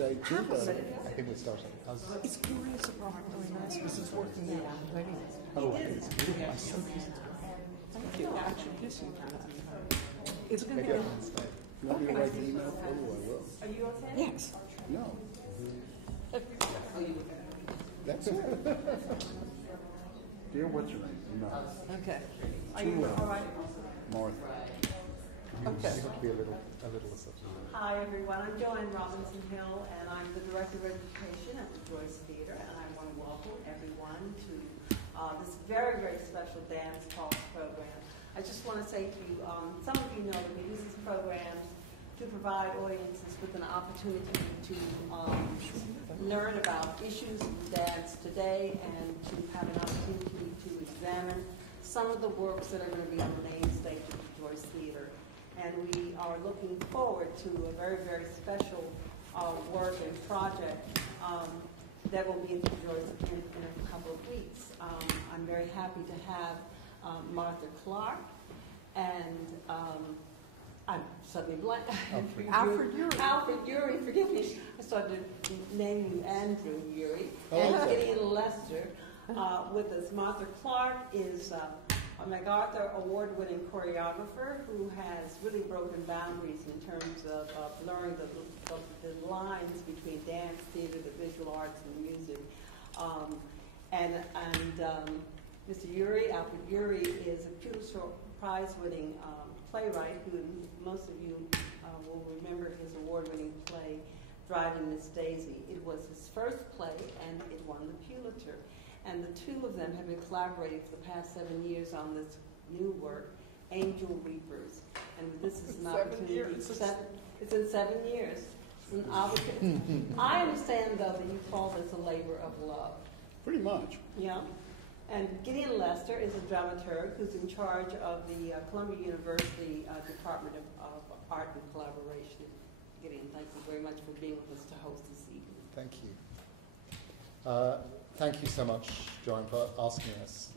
say 2:30. I think we're starting. It's glorious about doing this. This is working now. I'm ready. Oh, it's beautiful. I'm so pleased. Thank you. Actually, listen to that. It's going to Maybe I be... can stay. You want me to write the email for you? I will. Are you okay? Yes. No. That's it. Dear, what's your name? No. Okay. Are you all right? Martha. Okay. You have to be a little substitute. Hi, everyone. I'm Joanne Robinson Hill, and I'm the Director of Education at the Joyce Theater, and I want to welcome everyone to this very, very special dance talk program. I just want to say to you, some of you know that we use these programs to provide audiences with an opportunity to learn about issues in dance today and to have an opportunity to examine some of the works that are going to be on the main stage of the Joyce Theater. And we are looking forward to a very, very special work and project that will be introduced in a couple of weeks. I'm very happy to have Martha Clarke and I'm suddenly blank. Alfred Uhry. Alfred Uhry, forgive me. I started naming you Andrew Uhry. Oh, And okay. Gideon Lester with us. Martha Clarke is a MacArthur award-winning choreographer who has really broken boundaries in terms of blurring the lines between dance, theater, the visual arts, and music. Mr. Uhry, Alfred Uhry, is a Pulitzer Prize-winning playwright who most of you will remember his award-winning play, Driving Miss Daisy. It was his first play, and it won the Pulitzer. And the two of them have been collaborating for the past 7 years on this new work, Angel Reapers. And this is an opportunity. It's in 7 years. It's an opportunity. I understand, though, that you call this a labor of love. Pretty much. Yeah. And Gideon Lester is a dramaturg who's in charge of the Columbia University Department of Art and Collaboration. Gideon, thank you very much for being with us to host this evening. Thank you. Thank you so much, Joanne, for asking us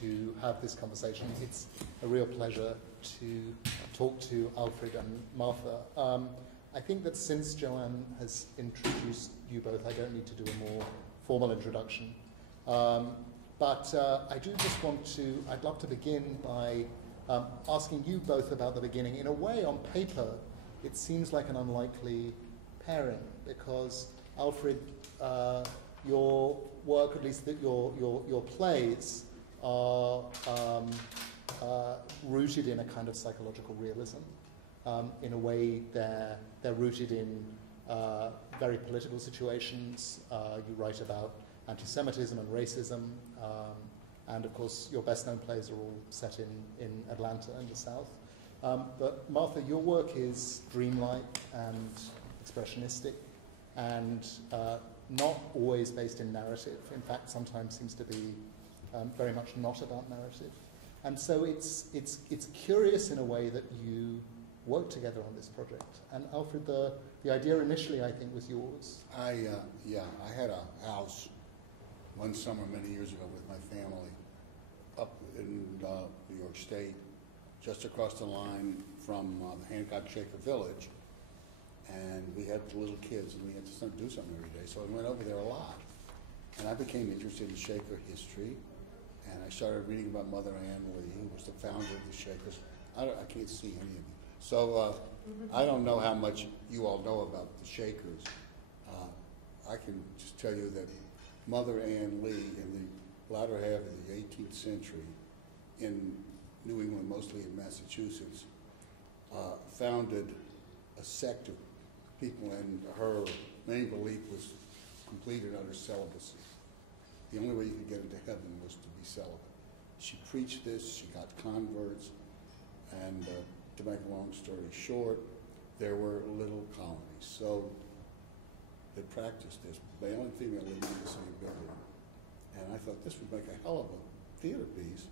to have this conversation. It's a real pleasure to talk to Alfred and Martha. I think that since Joanne has introduced you both, I don't need to do a more formal introduction. But I do just want to, I'd love to begin by asking you both about the beginning. In a way, on paper, it seems like an unlikely pairing because, Alfred, your work, at least your plays, are rooted in a kind of psychological realism. In a way, they're rooted in very political situations. You write about anti-Semitism and racism, and of course your best-known plays are all set in Atlanta in the South. But Martha, your work is dreamlike and expressionistic and not always based in narrative. In fact, sometimes seems to be very much not about narrative. And so it's curious in a way that you work together on this project. And Alfred, the idea initially, I think, was yours. I had a house one summer many years ago with my family up in New York State, just across the line from the Hancock Shaker Village. And we had little kids, and we had to do something every day, so I went over there a lot. And I became interested in Shaker history, and I started reading about Mother Ann Lee, who was the founder of the Shakers. I can't see any of you. So I don't know how much you all know about the Shakers. I can just tell you that Mother Ann Lee, in the latter half of the 18th century, in New England, mostly in Massachusetts, founded a sect of people, and her main belief was complete and utter celibacy. The only way you could get into heaven was to be celibate. She preached this, she got converts, and to make a long story short, there were little colonies. So they practiced this, male and female living in the same building. And I thought this would make a hell of a theater piece.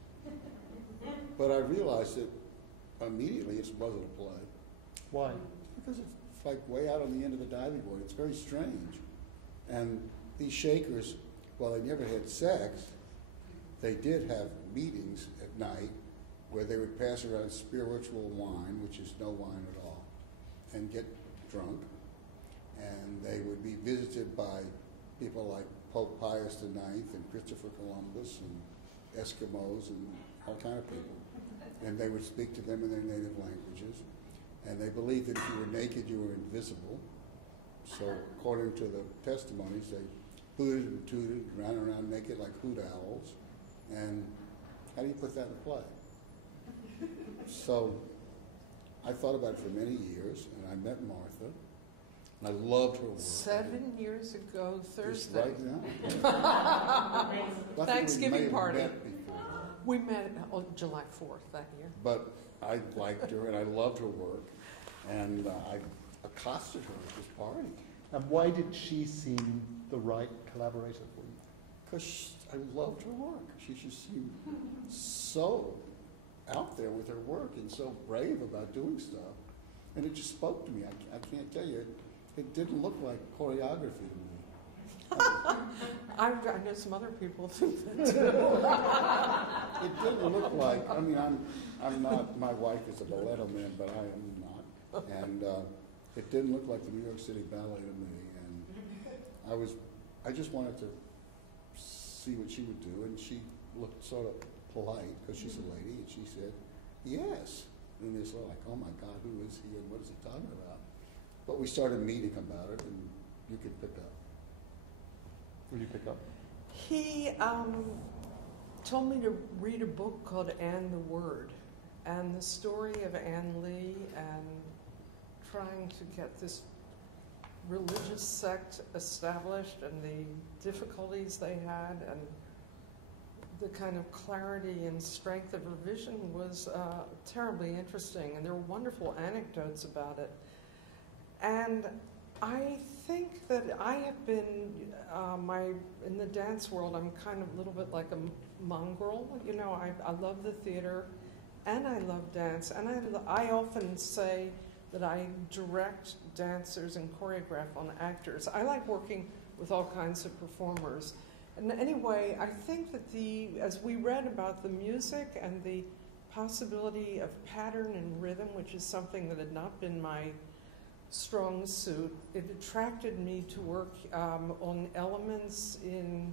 But I realized that immediately it wasn't a play. Why? Because it's like way out on the end of the diving board. It's very strange. And these Shakers, while they never had sex, they did have meetings at night where they would pass around spiritual wine, which is no wine at all, and get drunk. And they visited by people like Pope Pius IX and Christopher Columbus and Eskimos and all kind of people. And they would speak to them in their native languages. And they believed that if you were naked, you were invisible. So according to the testimonies, they hooted and tooted and ran around naked like hoot owls. And how do you put that in play? So I thought about it for many years, and I met Martha, and I loved her work. 7 years ago Just Thursday. right now. I think Thanksgiving we may have party. met before, We met on July 4th that year. but I liked her, and I loved her work, and I accosted her at this party. And why did she seem the right collaborator for you? Because I loved her work. She just seemed so out there with her work and so brave about doing stuff. And it just spoke to me. I can't tell you. It didn't look like choreography to me. I know some other people think that too. It didn't look like, I mean, I'm not, my wife is a balletto man, but I am not. And it didn't look like the New York City Ballet to me. And I just wanted to see what she would do, and she looked sort of polite because she's a lady, and she said, yes. And it's like, oh my God, who is he and what is he talking about? But we started meeting about it, and you could pick up. Will you pick up? He told me to read a book called Anne the Word, and the story of Anne Lee and trying to get this religious sect established and the difficulties they had and the kind of clarity and strength of her vision was terribly interesting, and there were wonderful anecdotes about it. And I think that I have been, in the dance world, I'm kind of a little bit like a mongrel. You know, I love the theater and I love dance. And I often say that I direct dancers and choreograph on actors. I like working with all kinds of performers. And anyway, I think that as we read about the music and the possibility of pattern and rhythm, which is something that had not been my strong suit, it attracted me to work on elements in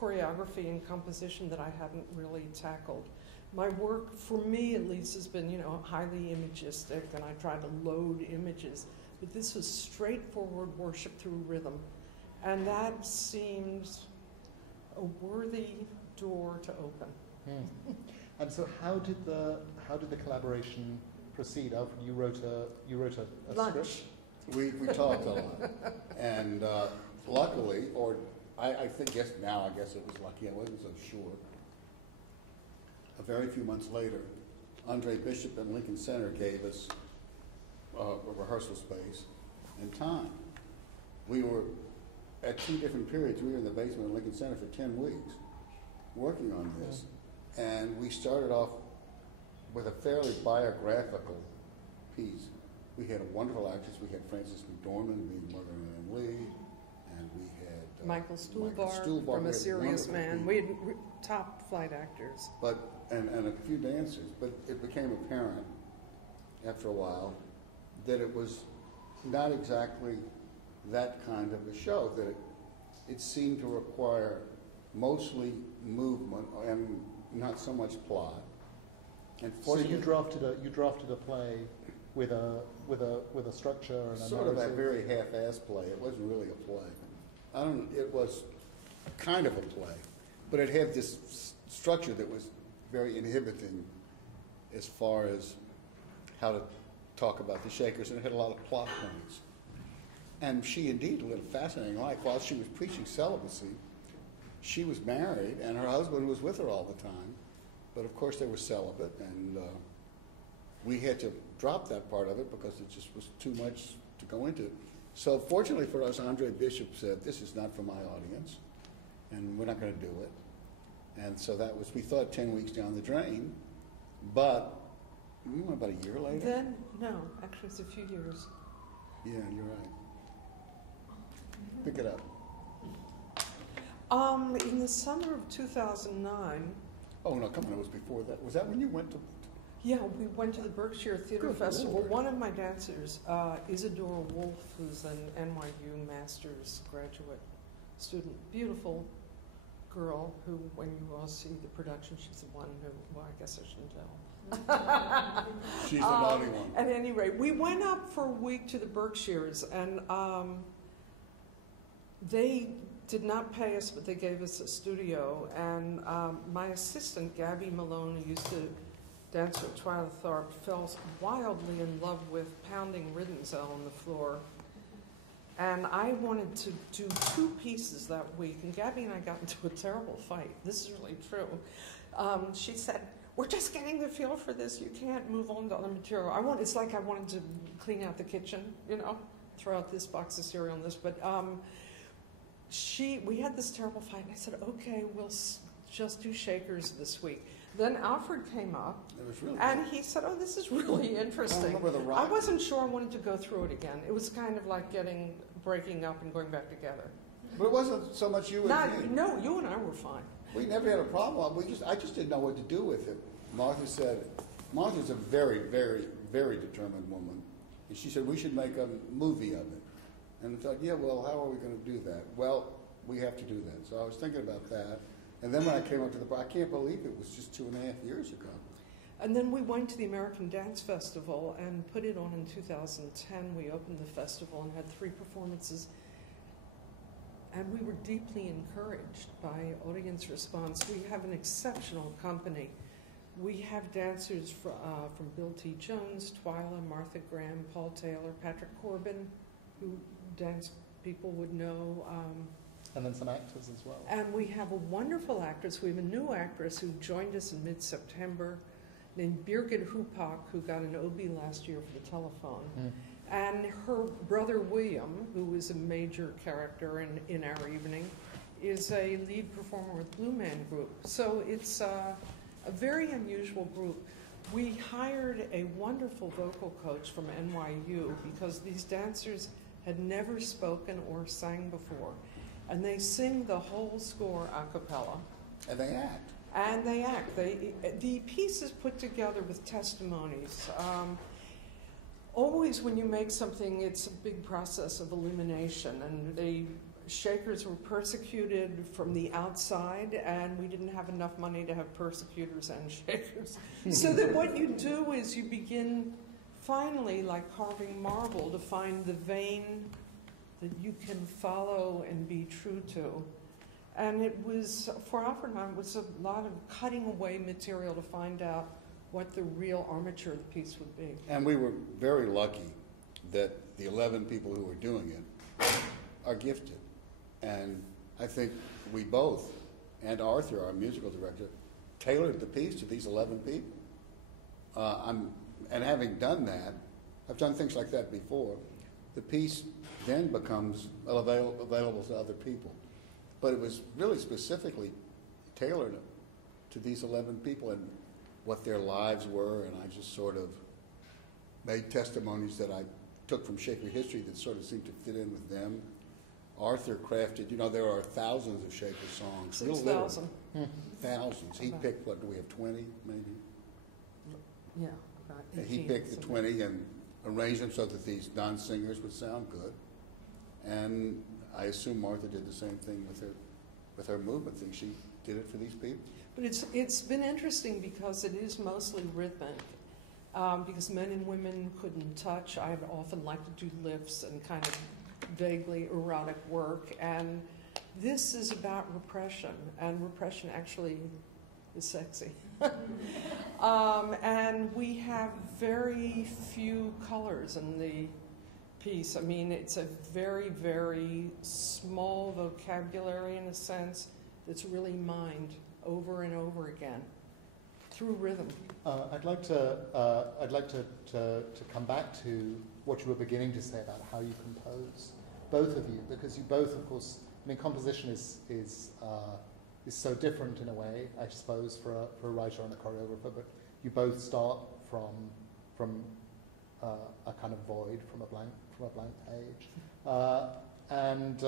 choreography and composition that I hadn't really tackled. My work, for me at least, has been, highly imagistic, and I try to load images. But this was straightforward worship through rhythm, and that seemed a worthy door to open. And so, how did the collaboration proceed? Alfred, you wrote a Lunch. script. We talked a lot, and luckily, or I think yes, now I guess it was lucky. I wasn't so sure. A very few months later, Andre Bishop and Lincoln Center gave us a rehearsal space and time. We were at two different periods. We were in the basement of Lincoln Center for 10 weeks working on this, and we started off with a fairly biographical piece. We had a wonderful actress. We had Frances McDormand being Mother Ann Lee, and we had Michael Stuhlbarg from We A had Serious wonderful Man. people. We had top flight actors. But and a few dancers, but it became apparent after a while that it was not exactly that kind of a show, that it seemed to require mostly movement and not so much plot. And So you drafted a play with a structure and a sort of a narrative. very half-assed play. It wasn't really a play. It was kind of a play, but it had this structure that was very inhibiting as far as how to talk about the Shakers, and it had a lot of plot points. And she indeed led a fascinating life. While she was preaching celibacy, she was married, and her husband was with her all the time. But of course they were celibate, and we had to drop that part of it because it just was too much to go into. So fortunately for us, Andre Bishop said, this is not for my audience, and we're not going to do it. And so that was, we thought 10 weeks down the drain, but about a year later? Then, no, actually it's a few years. Yeah, you're right. Pick it up. In the summer of 2009, Oh, no, come on, it was before that. Was that when you went to Yeah, we went to the Berkshire Theatre Good Festival. Lord. One of my dancers, Isadora Wolf, who's an NYU master's graduate student, beautiful girl who, when you all see the production, she's the one who, well, I guess I shouldn't tell. She's the naughty one. At any rate, we went up for a week to the Berkshires, and they did not pay us, but they gave us a studio. And my assistant, Gabby Malone, who used to dance with Twyla Tharp, fell wildly in love with pounding riddenzel on the floor. And I wanted to do 2 pieces that week, and Gabby and I got into a terrible fight. This is really true. She said, "We're just getting the feel for this. You can't move on to other material." It's like I wanted to clean out the kitchen, throw out this box of cereal and this. But we had this terrible fight, and I said, "Okay, we'll just do Shakers this week." Then Alfred came up, It was really and he said, "Oh, this is really interesting." remember the I rock. wasn't sure I wanted to go through it again. It was kind of like breaking up and going back together. But it wasn't so much you and me. No, you and I were fine. We never had a problem. I just didn't know what to do with it. Martha's a very, very, very determined woman. And she said, we should make a movie of it. And I thought, yeah, well, how are we going to do that? Well, we have to do that. So I was thinking about that. And then when I came up to I can't believe it was just 2.5 years ago. And then we went to the American Dance Festival and put it on in 2010. We opened the festival and had 3 performances. And we were deeply encouraged by audience response. We have an exceptional company. We have dancers from Bill T. Jones, Twyla, Martha Graham, Paul Taylor, Patrick Corbin, who dance people would know. And then some actors as well. And we have a wonderful actress. We have a new actress who joined us in mid-September named Birgit Hupak, who got an Obie last year for the telephone. Mm. And her brother William, who is a major character in our evening, is a lead performer with Blue Man Group. So it's a very unusual group. We hired a wonderful vocal coach from NYU because these dancers had never spoken or sang before. And they sing the whole score a cappella. And they act. And they act. The piece is put together with testimonies. Always when you make something, it's a big process of elimination. And Shakers were persecuted from the outside, and we didn't have enough money to have persecutors and Shakers. So that what you do is you begin, finally, like carving marble, to find the vein that you can follow and be true to. And it was, for Alfred and I, it was a lot of cutting away material to find out what the real armature of the piece would be. And we were very lucky that the 11 people who were doing it are gifted. And I think we both, and Arthur, our musical director, tailored the piece to these 11 people. And having done that, I've done things like that before, the piece then becomes available to other people. But it was really specifically tailored to these 11 people and what their lives were, and I just sort of made testimonies that I took from Shaker history that sort of seemed to fit in with them. Arthur crafted, there are thousands of Shaker songs. 6,000. Thousands. He picked, what, do we have 20 maybe? Yeah, about 18. And he picked the 20 and arranged them so that these non-singers would sound good. And I assume Martha did the same thing with her movement thing. She did it for these people. But it's been interesting because it is mostly rhythmic. Because men and women couldn't touch. I would often like to do lifts and kind of vaguely erotic work. And this is about repression. And repression actually is sexy. And we have very few colors in the piece. I mean, it's a very, very small vocabulary in a sense that's really mined over and over again through rhythm. I'd like to come back to what you were beginning to say about how you compose, both of you, because you both, of course, composition is so different in a way, I suppose, for a writer and a choreographer. But you both start from a kind of void, from a blank page. And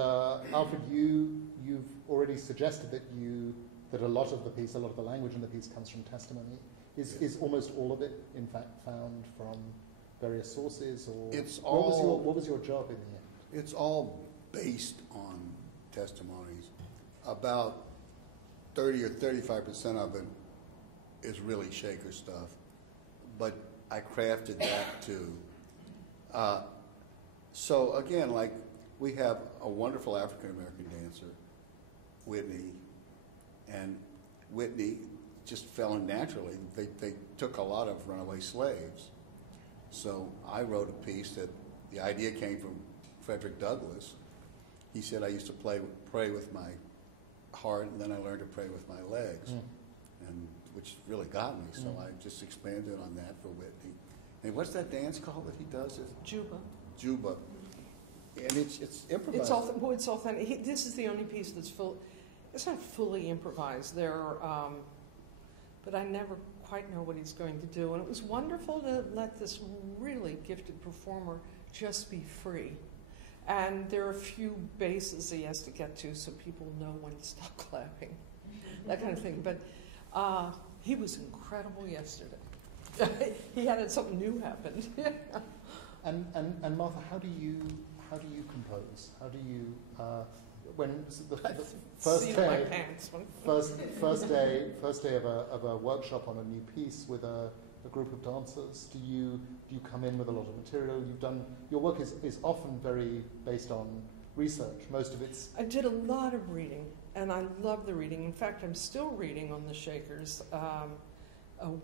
Alfred, you've already suggested that you that a lot of the piece, a lot of the language in the piece comes from testimony. Is almost all of it, in fact, found from various sources, or It's what was your job in the end? It's all based on testimonies. About 30 or 35% of it is really Shaker stuff, but I crafted that too. So again, like, we have a wonderful African-American dancer, Whitney, and Whitney just fell in naturally. They took a lot of runaway slaves. So I wrote a piece that the idea came from Frederick Douglass. He said, I used to pray with my heart, and then I learned to pray with my legs, and which really got me. So I just expanded on that for Whitney. And what's that dance called that he does? Juba. Juba. And it's improvised. It's authentic. This is the only piece that's full. It's not fully improvised. But I never quite know what he's going to do. And it was wonderful to let this really gifted performer just be free. And there are a few bases he has to get to so people know when to stop clapping, that kind of thing. But he was incredible yesterday. He had something new happened. And Martha, how do you compose? How do you when the first day of a workshop on a new piece with a group of dancers? Do you come in with a lot of material? Your work is often very based on research. Most of it's. I did a lot of reading, and I love the reading. In fact, I'm still reading on the Shakers. A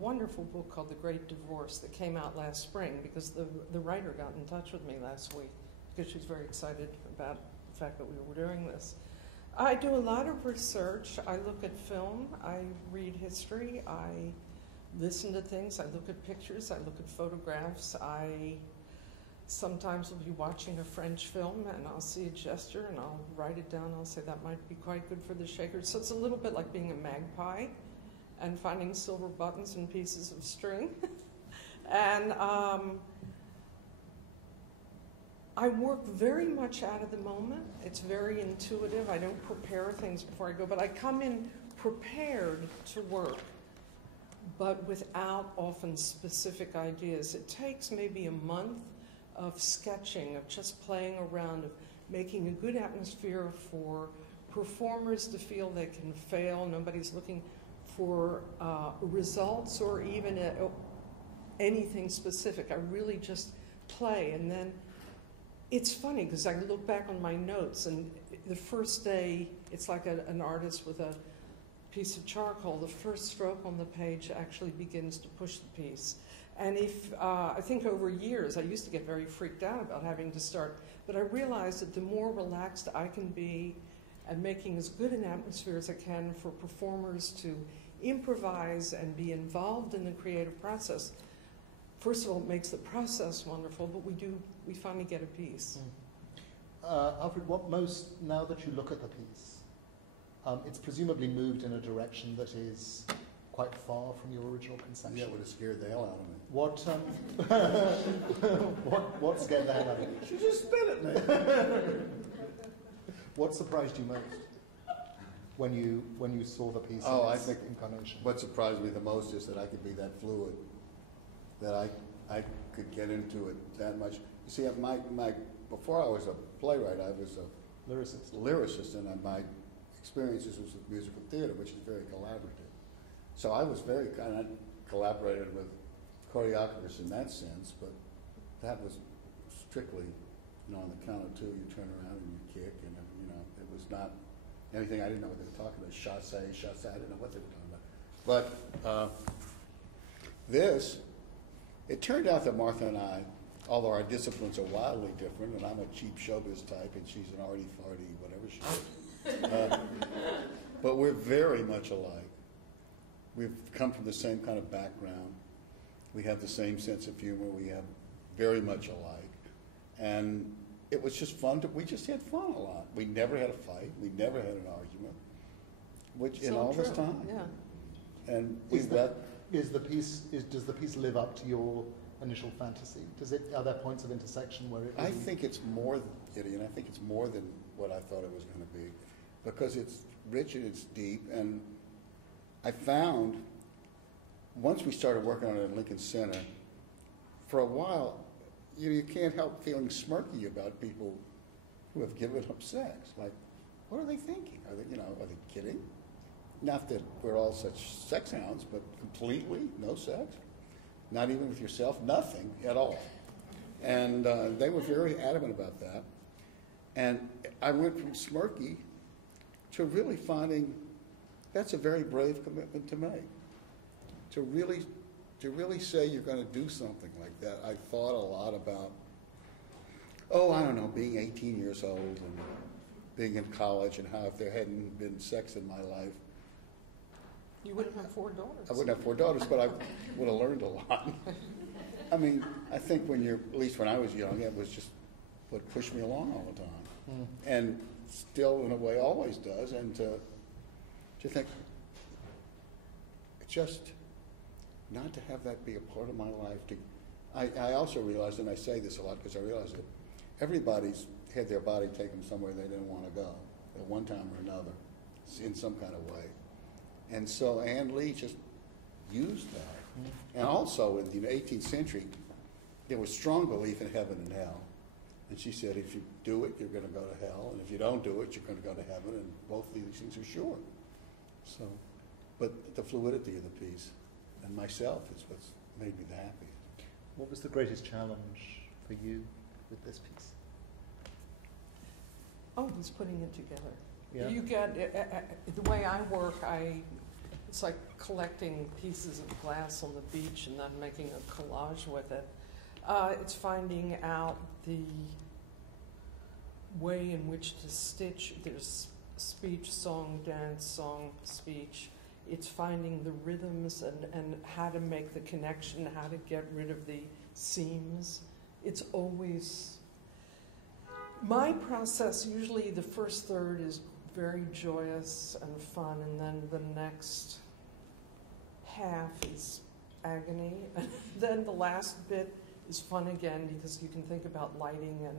wonderful book called The Great Divorce that came out last spring, because the writer got in touch with me last week because she's very excited about the fact that we were doing this. I do a lot of research. I look at film. I read history. I listen to things. I look at pictures. I look at photographs. I sometimes will be watching a French film and I'll see a gesture and I'll write it down. I'll say that might be quite good for the Shakers. So it's a little bit like being a magpie and finding silver buttons and pieces of string. And I work very much out of the moment. It's very intuitive. I don't prepare things before I go, but I come in prepared to work, but without often specific ideas. It takes maybe a month of sketching, of just playing around, of making a good atmosphere for performers to feel they can fail. Nobody's looking for results or even anything specific. I really just play. And then it's funny because I look back on my notes, and the first day, it's like an artist with a piece of charcoal. The first stroke on the page actually begins to push the piece. And I think over years, I used to get very freaked out about having to start, but I realized that the more relaxed I can be and making as good an atmosphere as I can for performers to improvise and be involved in the creative process. First of all, it makes the process wonderful, but we finally get a piece. Alfred, now that you look at the piece, it's presumably moved in a direction that is quite far from your original conception. Yeah, it would have scared the hell out of me. What scared the hell out of you? She just spit at me. What surprised you most when you saw the piece? I think incarnation. What surprised me the most is that I could be that fluid, that I could get into it that much. You see, before I was a playwright, I was a lyricist, and my experiences was with musical theater, which is very collaborative. So I was very kind of collaborated with choreographers in that sense, but that was strictly, on the count of two, you turn around and you kick, and it was not anything. I didn't know what they were talking about. Chasse, I didn't know what they were talking about. But it turned out that Martha and I, although our disciplines are wildly different, and I'm a cheap showbiz type, and she's an arty-farty, whatever she is, but we're very much alike. We've come from the same kind of background. We have the same sense of humor. We have very much alike. And it was just fun. We just had fun a lot. We never had a fight. We never had an argument, which in all this time. Yeah. And does the piece live up to your initial fantasy? Are there points of intersection where it? I think it's more, Gideon. I think it's more than what I thought it was going to be, because it's rich and it's deep, and I found, once we started working on it at Lincoln Center, for a while, you can't help feeling smirky about people who have given up sex. Like, what are they thinking? Are they kidding? Not that we're all such sex hounds, but completely no sex, not even with yourself, nothing at all. And they were very adamant about that. And I went from smirky to really finding that's a very brave commitment to make. To really say you're going to do something like that. I thought a lot about, I don't know, being 18 years old and being in college, and how if there hadn't been sex in my life, You wouldn't have 4 daughters. I wouldn't have 4 daughters, but I would have learned a lot. I mean, I think at least when I was young, it was just what pushed me along all the time. And still, in a way, always does. And to think, just not to have that be a part of my life. I also realized, and I say this a lot because I realize that everybody's had their body taken somewhere they didn't want to go at one time or another, in some kind of way. And so Ann Lee just used that. And also in the 18th century, there was strong belief in heaven and hell. And she said, if you do it, you're going to go to hell. And if you don't do it, you're going to go to heaven. And both of these things are sure. So, but the fluidity of the piece and myself is what's made me the happiest. What was the greatest challenge for you with this piece? Oh, he's putting it together. Yeah. You get, the way I work, it's like collecting pieces of glass on the beach and then making a collage with it. It's finding out the way in which to stitch. There's speech, song, dance, song, speech. It's finding the rhythms and how to make the connection, how to get rid of the seams. It's always, my process, usually the first third is very joyous and fun, and then the next half is agony. And then the last bit is fun again, because you can think about lighting and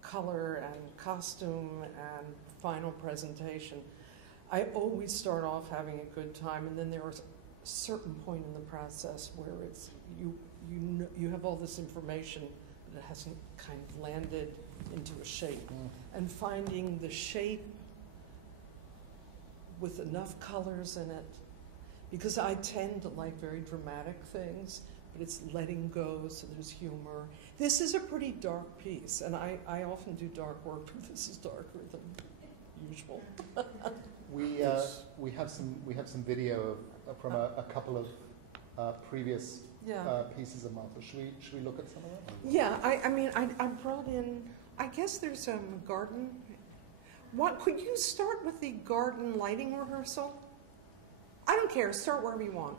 color and costume and final presentation. I always start off having a good time, and then there is a certain point in the process where it's you have all this information that hasn't kind of landed into a shape. And finding the shape with enough colors in it, because I tend to like very dramatic things, but it's letting go, so there's humor. This is a pretty dark piece, and I often do dark work, but this is darker than usual. We have some video from a couple of previous pieces of Martha. Should we look at some of that? Yeah, I brought in, I guess there's a garden. What, could you start with the garden lighting rehearsal? I don't care, start wherever you want.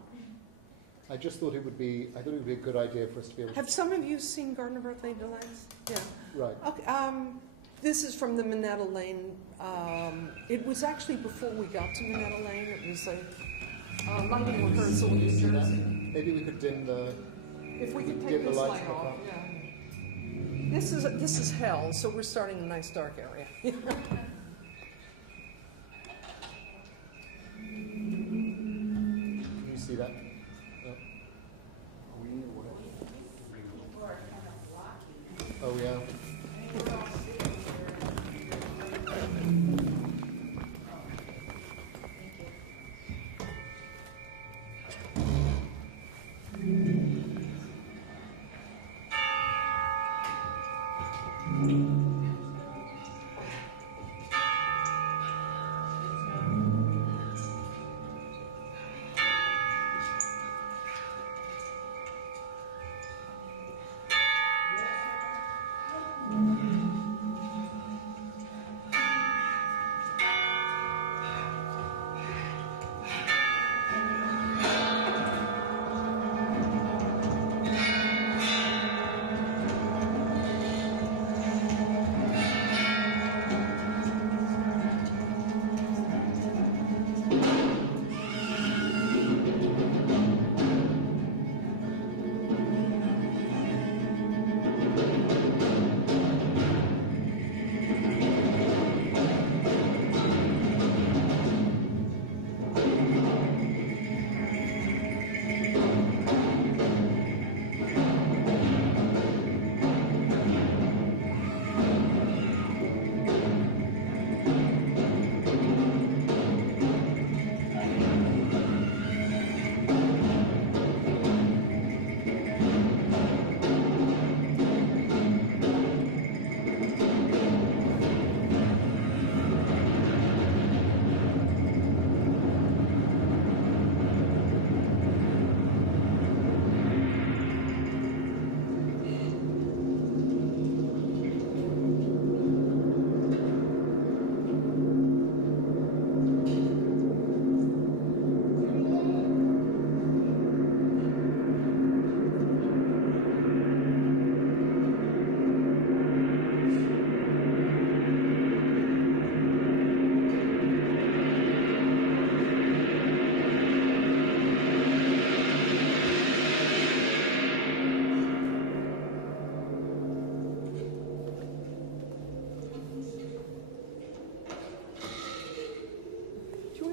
I just thought it would be a good idea for us to be able to... Have some of you seen Garden of Earthly Delights? Yeah. Right. Okay, this is from the Minetta Lane. It was actually before we got to Minetta Lane. It was a lighting rehearsal in New Jersey. Maybe we could dim the... If we could dim take the this lights light back off, on. yeah. This is hell, so we're starting in a nice dark area. Can you see that? Yeah. Oh, yeah.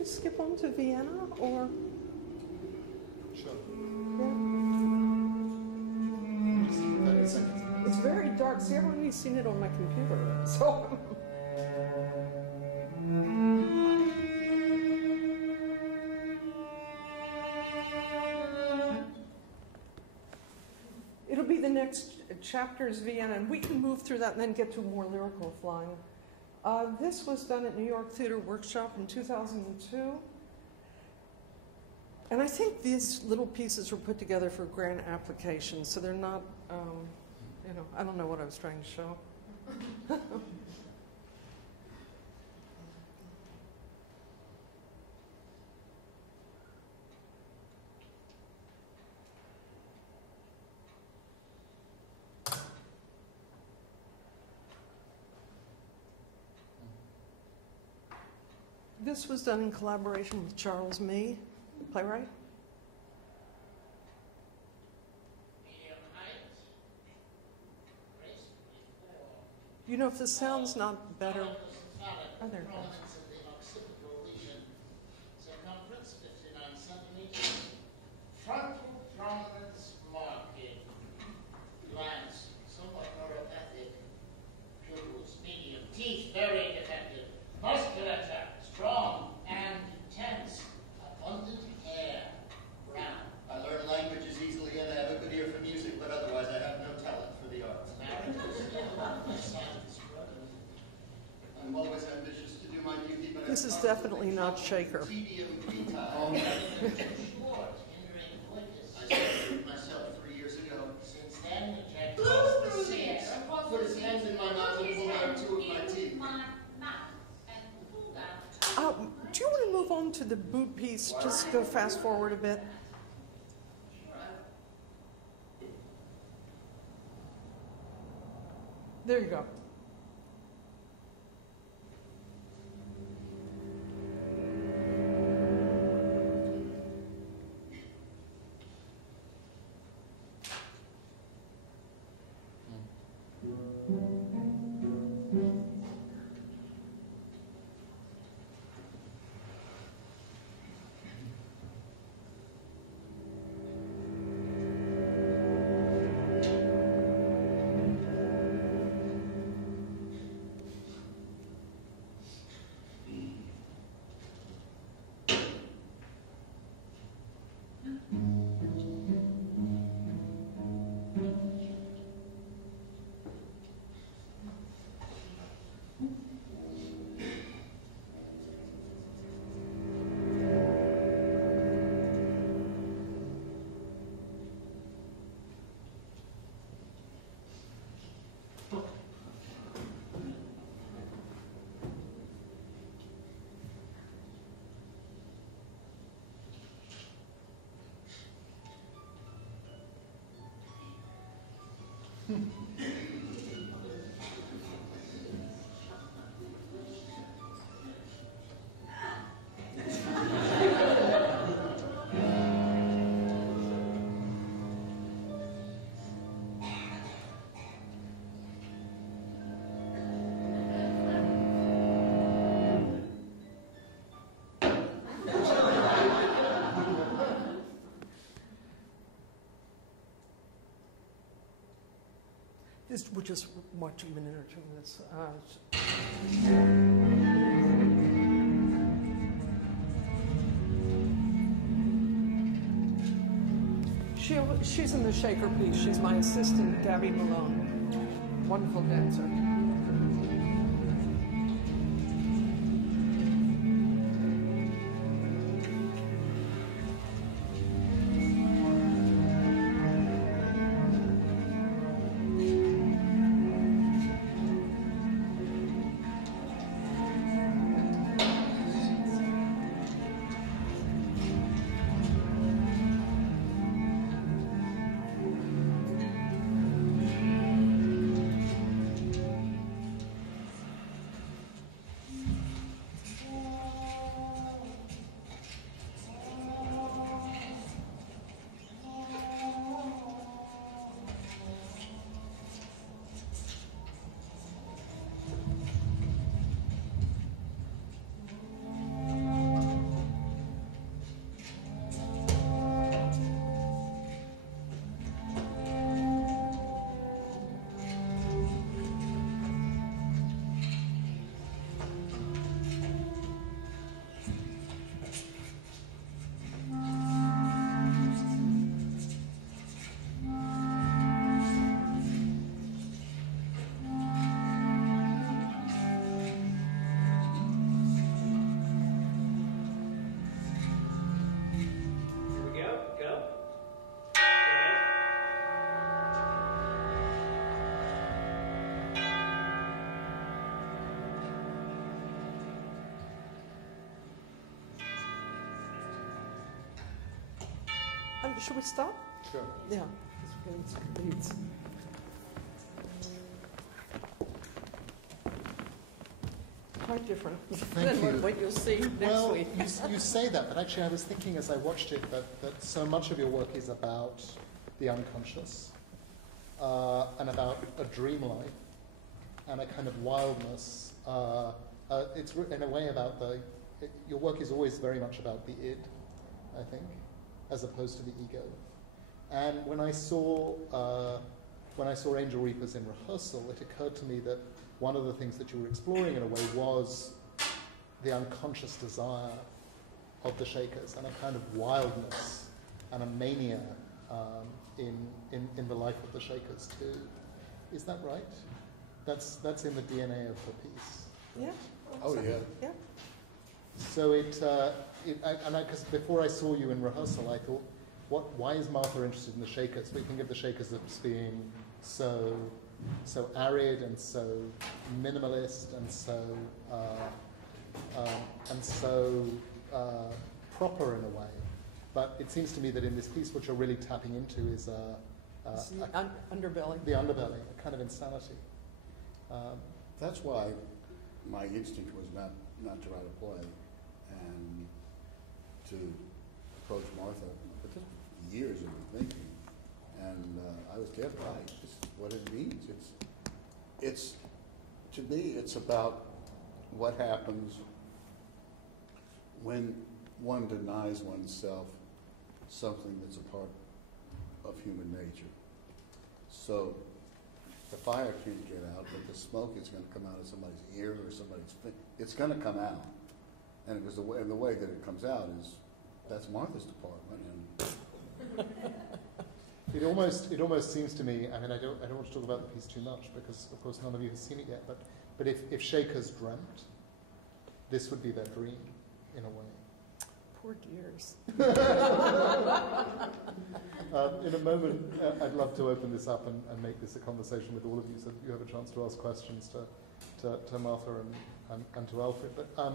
we skip on to Vienna, or? Sure. Yeah. 30 seconds. It's very dark. See, I've only seen it on my computer, so. It'll be the next chapter's Vienna, and we can move through that and then get to more lyrical flying. This was done at New York Theatre Workshop in 2002. And I think these little pieces were put together for grant applications, so they're not, I don't know what I was trying to show. This was done in collaboration with Charles Mee, playwright. You know, if the sound's not better. Oh, there it goes. Circumference 59 centimeters. Frontal prominence marking. Glance somewhat neuropathic. Pupils medium. Teeth very defective. Musculature strong and intense. Abundant hair. Brown. I learn languages easily and I have a good ear for music, but otherwise I have no talent for the arts. I'm always ambitious to do my duty, but This is definitely not Shaker. Tedium vitae. Short, I started myself 3 years ago. since then, the jet was the six. Put his hands in my mouth and pull out 2 of my teeth. Do you want to move on to the boot piece? Just go fast forward a bit. There you go. We'll just watch a minute or two of this. She's in the Shaker piece. She's my assistant, Gabby Malone. Wonderful dancer. Should we stop? Sure. Yeah. It's getting some leads. Quite different Thank than you. what you'll see next Well, week. you say that, but actually I was thinking as I watched it that so much of your work is about the unconscious and about a dream life and a kind of wildness. It's in a way about your work is always very much about the id, I think, as opposed to the ego. And when I saw Angel Reapers in rehearsal, it occurred to me that one of the things that you were exploring in a way was the unconscious desire of the Shakers and a kind of wildness and a mania in the life of the Shakers too. Is that right? That's in the DNA of the piece. Yeah. Oh, yeah. Yeah. So because before I saw you in rehearsal, I thought, why is Martha interested in the Shakers? We think of the Shakers as being so arid and so minimalist and so proper in a way. But it seems to me that in this piece, what you're really tapping into is It's the underbelly. the underbelly, a kind of insanity. That's why my instinct was not to write a play and to approach Martha. But this was years of thinking, and I was dead right. This is what it means. It's to me, it's about what happens when one denies oneself something that's a part of human nature. So the fire can't get out, but the smoke is going to come out of somebody's ear or somebody's face. It's going to come out, and it was the way that it comes out is that's Martha's department. And It almost seems to me. I mean, I don't want to talk about the piece too much because, of course, none of you has seen it yet. But if Shakers dreamt, this would be their dream, in a way. Poor dears. In a moment, I'd love to open this up and make this a conversation with all of you, so that you have a chance to ask questions to Martha and to Alfred. But are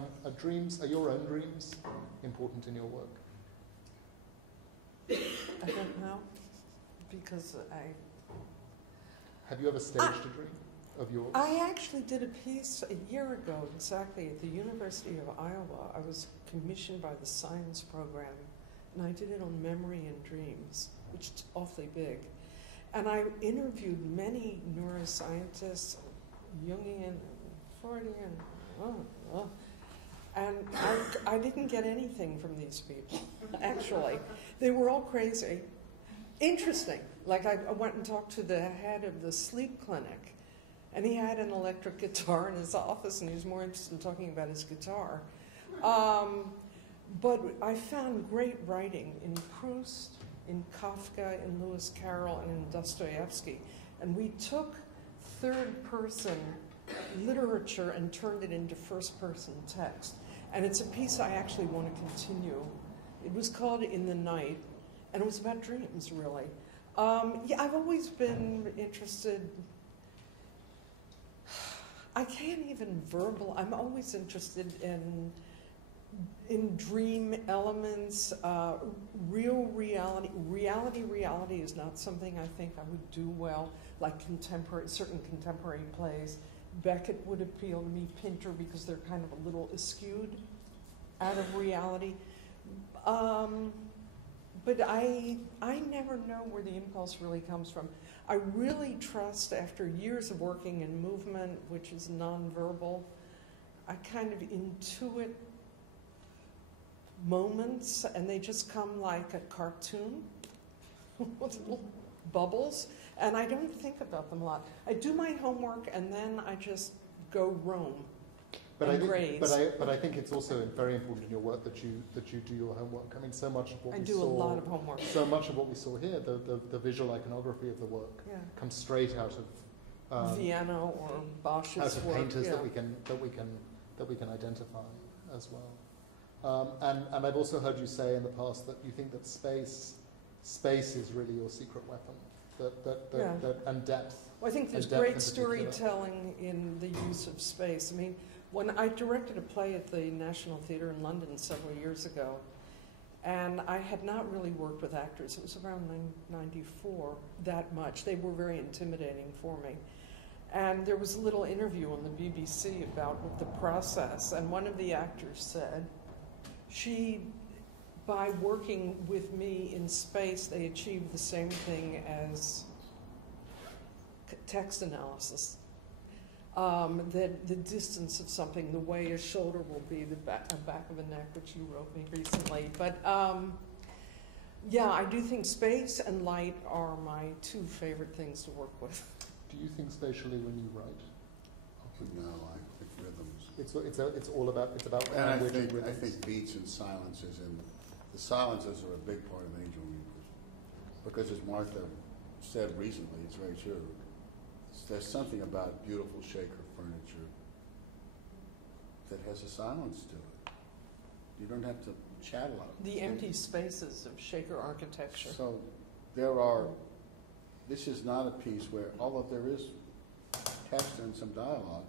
your own dreams important in your work? I don't know, because Have you ever staged a dream of yours? I actually did a piece a year ago, exactly, at the University of Iowa. I was commissioned by the science program, and I did it on memory and dreams, which is awfully big. And I interviewed many neuroscientists, Jungian and Freudian, and I didn't get anything from these people, actually. They were all crazy. Interesting. Like I went and talked to the head of the sleep clinic, and he had an electric guitar in his office, and he was more interested in talking about his guitar. But I found great writing in Proust, in Kafka, in Lewis Carroll, and in Dostoevsky. And we took third-person literature and turned it into first-person text. And it's a piece I actually want to continue. It was called In the Night, and it was about dreams, really. Yeah, I've always been interested. I can't even I'm always interested in dream elements, real reality. Reality is not something I think I would do well, like certain contemporary plays. Beckett would appeal to me, Pinter, because they're kind of a little eschewed out of reality. But I never know where the impulse really comes from. I really trust, after years of working in movement, which is nonverbal, I kind of intuit moments, and they just come like a cartoon with little bubbles, and I don't think about them a lot. I do my homework, and then I just go roam. But I think it's also very important in your work that you do your homework. I mean, so much of what we saw. I do a lot of homework. So much of what we saw here, the visual iconography of the work, comes straight out of Vienna or Bosch's out of work, painters that we can identify as well. And I've also heard you say in the past that you think that space is really your secret weapon. And depth. Well, I think there's great storytelling in the use of space. I mean, when I directed a play at the National Theatre in London several years ago, And I had not really worked with actors. It was around 94 that much. They were very intimidating for me. And there was a little interview on the BBC about the process, and one of the actors said, by working with me in space, they achieved the same thing as text analysis. That the distance of something, the way a shoulder will be, the back of a neck, which you wrote me recently. But yeah, I do think space and light are my two favorite things to work with. Do you think spatially when you write? No, I think rhythms. It's about And language and I rhythms. think beats and silences, and the silences are a big part of angel music. Because as Martha said recently, it's very true. There's something about beautiful shaker furniture that has a silence to it. You don't have to chat a lot. The empty spaces of shaker architecture. So this is not a piece where, although there is text and some dialogue,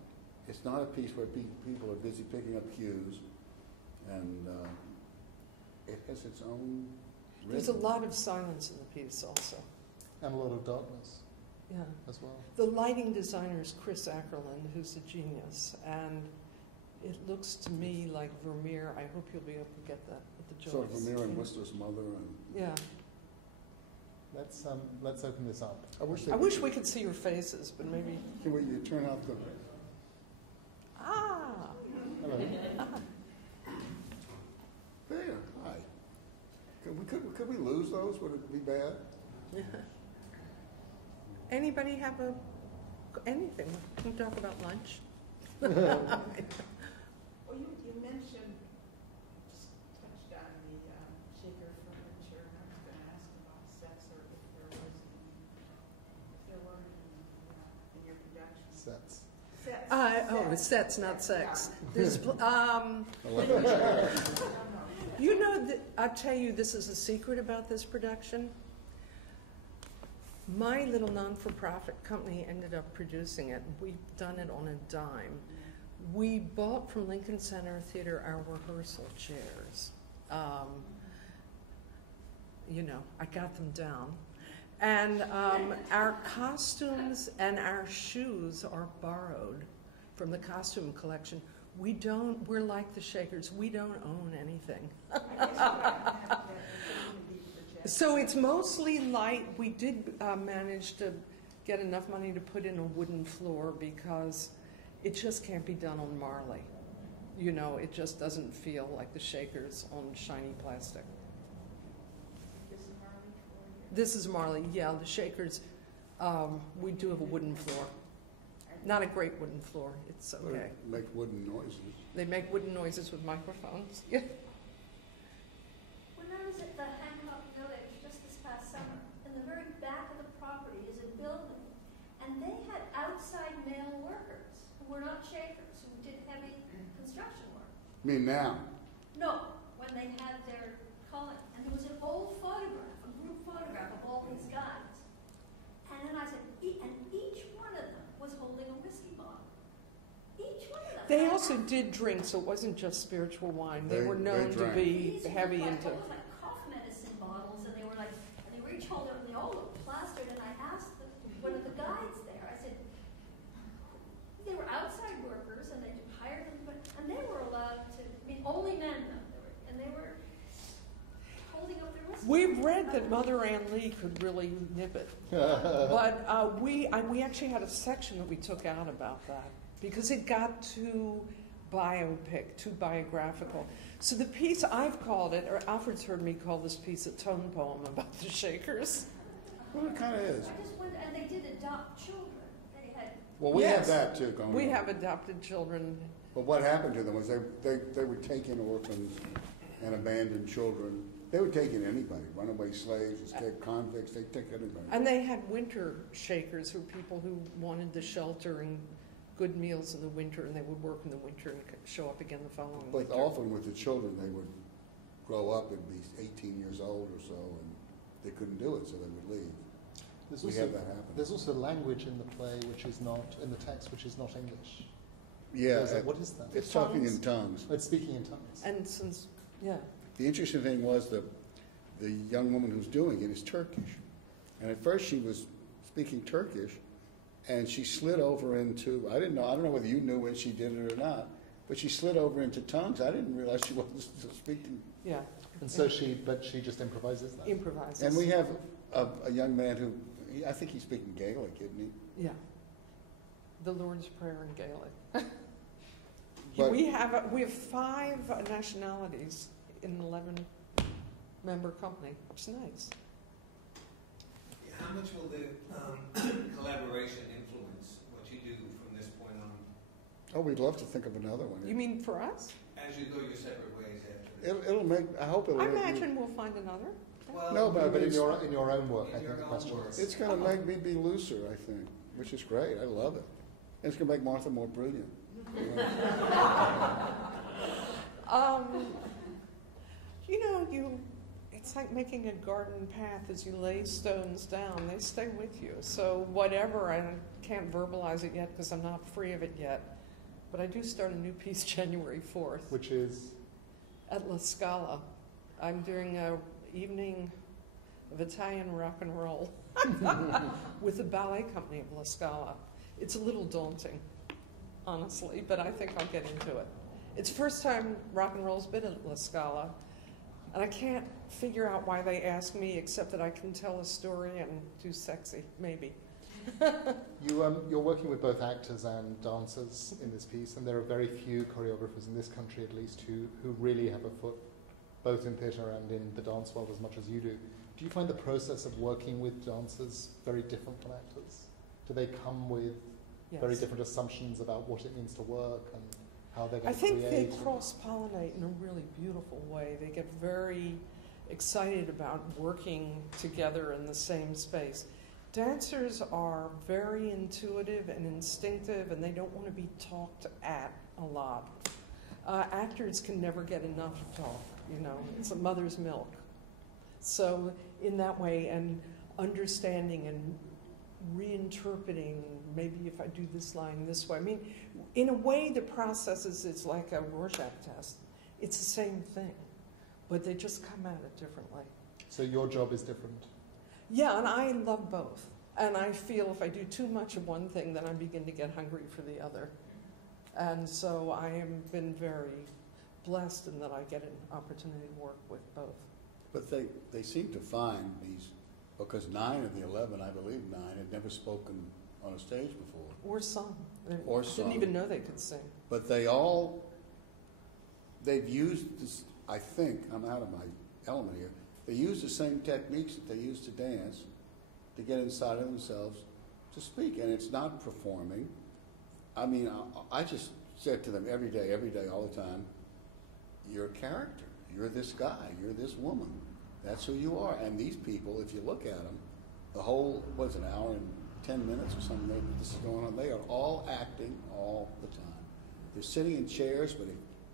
it's not a piece where people are busy picking up cues, and it has its own rhythm. There's a lot of silence in the piece also. And a lot of darkness Yeah. as well. The lighting designer is Chris Ackerland, who's a genius, and it looks to me like Vermeer. I hope you'll be able to get that with the Joyce. Sort of Vermeer and Whistler's mother, and Yeah. Let's open this up. I wish we could see your faces, but maybe. Can we turn out the? Ah. Hello. There, hi. Could we lose those? Would it be bad? Anybody have anything? Can we talk about lunch? Well, you mentioned, just touched on the shaker furniture, and I was going to ask about sets, or if there were in your production. Sets. Sets. Sets, not sex. There's, you know, I'll tell you, this is a secret about this production. My little non-for-profit company ended up producing it. We've done it on a dime. We bought from Lincoln Center Theater our rehearsal chairs. You know, I got them down. And our costumes and our shoes are borrowed from the costume collection. We're like the Shakers, we don't own anything. So it's mostly light. We did manage to get enough money to put in a wooden floor because it just can't be done on Marley. You know, it just doesn't feel like the Shakers on shiny plastic. This is Marley, yeah, the Shakers, we do have a wooden floor. Not a great wooden floor, it's okay. Make wooden noises. They make wooden noises with microphones. Yeah. When I was at the Hancock Village just this past summer, in the very back of the property is a building, and they had outside male workers who were not Shakers, who did heavy construction work. I mean now. No, when they had their calling. And there was an old photograph, a group photograph of all these guys. And then I said, and each one of them was holding a whiskey bottle. Each one of them. They also did drink, so it wasn't just spiritual wine. They were known to be These heavy looked into. They looked like cough medicine bottles, and they were like, and they were each holding, they all looked plastered. And I asked one of the guides there, I said, they were outside workers, and they hired them, and they were allowed to, I mean, only men though, and they were holding up their whiskey. We've read that Mother Ann Lee could really nip it, but we actually had a section that we took out about that because it got too biopic, too biographical. So the piece, I've called it, or Alfred's heard me call this piece a tone poem about the Shakers. Well, it kind of is. I just wondered, and they did adopt children. They had. Well, we Yes. have that too going We on. have adopted children. But what happened to them was they would take in orphans and abandoned children. They would take in anybody, runaway slaves, escaped convicts, they'd take anybody. And they had winter Shakers, who were people who wanted the shelter and good meals in the winter, and they would work in the winter and show up again the following But winter. often with the children, they would grow up and be 18 years old or so, and they couldn't do it, so they would leave. There's We also, have that happen. There's also language in the play which is not, in the text, which is not English. Yeah, What is that? it's talking in tongues. Oh, it's speaking in tongues. And since, yeah. the interesting thing was the young woman who's doing it is Turkish. And at first she was speaking Turkish, and she slid over into, I don't know whether you knew when she did it or not, but she slid over into tongues. I didn't realize she wasn't still speaking. Yeah. And so she just improvises that. Improvises. And we have a young man who, I think he's speaking Gaelic, isn't he? Yeah. The Lord's Prayer in Gaelic. But- we have 5 nationalities in an 11-member company, which is nice. How much will the collaboration influence what you do from this point on? Oh, we'd love to think of another one. You mean for us? As you go your separate ways after this? It'll make, I hope it'll I make you- imagine we'll find another. Well, No, but But in it's- your own work, in I think your the own question work. is. It's going to make me be looser, I think, which is great. I love it. And it's going to make Martha more brilliant. It's like making a garden path as you lay stones down. They stay with you. So whatever, I can't verbalize it yet because I'm not free of it yet. But I do start a new piece January 4th. Which is? At La Scala. I'm doing an evening of Italian rock and roll with the ballet company of La Scala. It's a little daunting, honestly, but I think I'll get into it. It's the first time rock and roll's been at La Scala, and I can't figure out why they asked me, except that I can tell a story and do sexy, maybe. You're working with both actors and dancers in this piece, and there are very few choreographers in this country, at least, who really have a foot both in theatre and in the dance world as much as you do. Do you find the process of working with dancers very different from actors? Do they come with very different assumptions about what it means to work and how they're going to create? I think they cross-pollinate in a really beautiful way. They get very excited about working together in the same space. Dancers are very intuitive and instinctive, and they don't want to be talked at a lot. Actors can never get enough talk, It's a mother's milk. So in that way, and understanding and reinterpreting, maybe if I do this line this way. I mean, in a way, the process is like a Rorschach test. It's the same thing, but they just come at it differently. So your job is different? Yeah, and I love both. And I feel if I do too much of one thing, then I begin to get hungry for the other. And so I have been very blessed in that I get an opportunity to work with both. But they seem to find these, because 9 of the 11, I believe 9, had never spoken on a stage before. Or sung. Or Didn't sung. even know they could sing. But they've used this, I think, I'm out of my element here, they use the same techniques that they use to dance to get inside of themselves to speak. And it's not performing. I mean, I just said to them every day, all the time, you're a character. You're this guy. You're this woman. That's who you are. And these people, if you look at them, the whole, an hour and 10 minutes or something this is going on, they are all acting all the time. They're sitting in chairs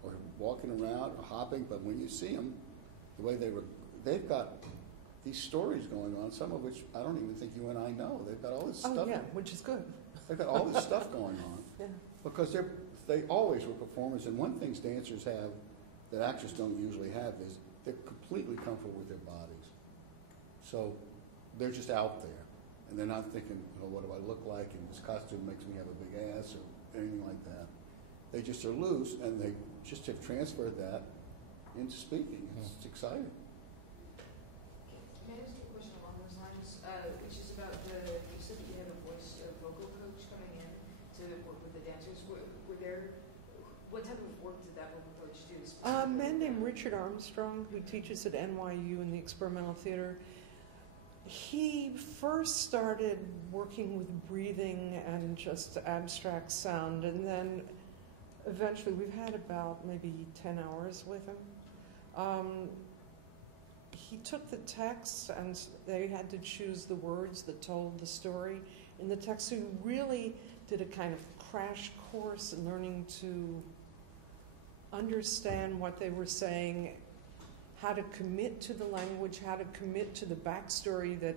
or walking around or hopping, but when you see them, the way they've got these stories going on, some of which I don't even think you and I know. They've got all this stuff. Oh, yeah, which is good. They've got all this stuff going on. Yeah. Because they always were performers, and one thing dancers have that actors don't usually have is they're completely comfortable with their bodies. So they're just out there, and they're not thinking, what do I look like, and this costume makes me have a big ass, or anything like that. They just are loose, and they just have transferred that into speaking. It's exciting. May I ask you a question along those lines, which is about you said that you have a vocal coach coming in to work with the dancers. What type of work did that vocal coach do? A man named Richard Armstrong, who teaches at NYU in the experimental theater, he first started working with breathing and just abstract sound, and then eventually we've had about maybe 10 hours with him. He took the text, and they had to choose the words that told the story in the text. So he really did a kind of crash course in learning to understand what they were saying, how to commit to the language, how to commit to the backstory that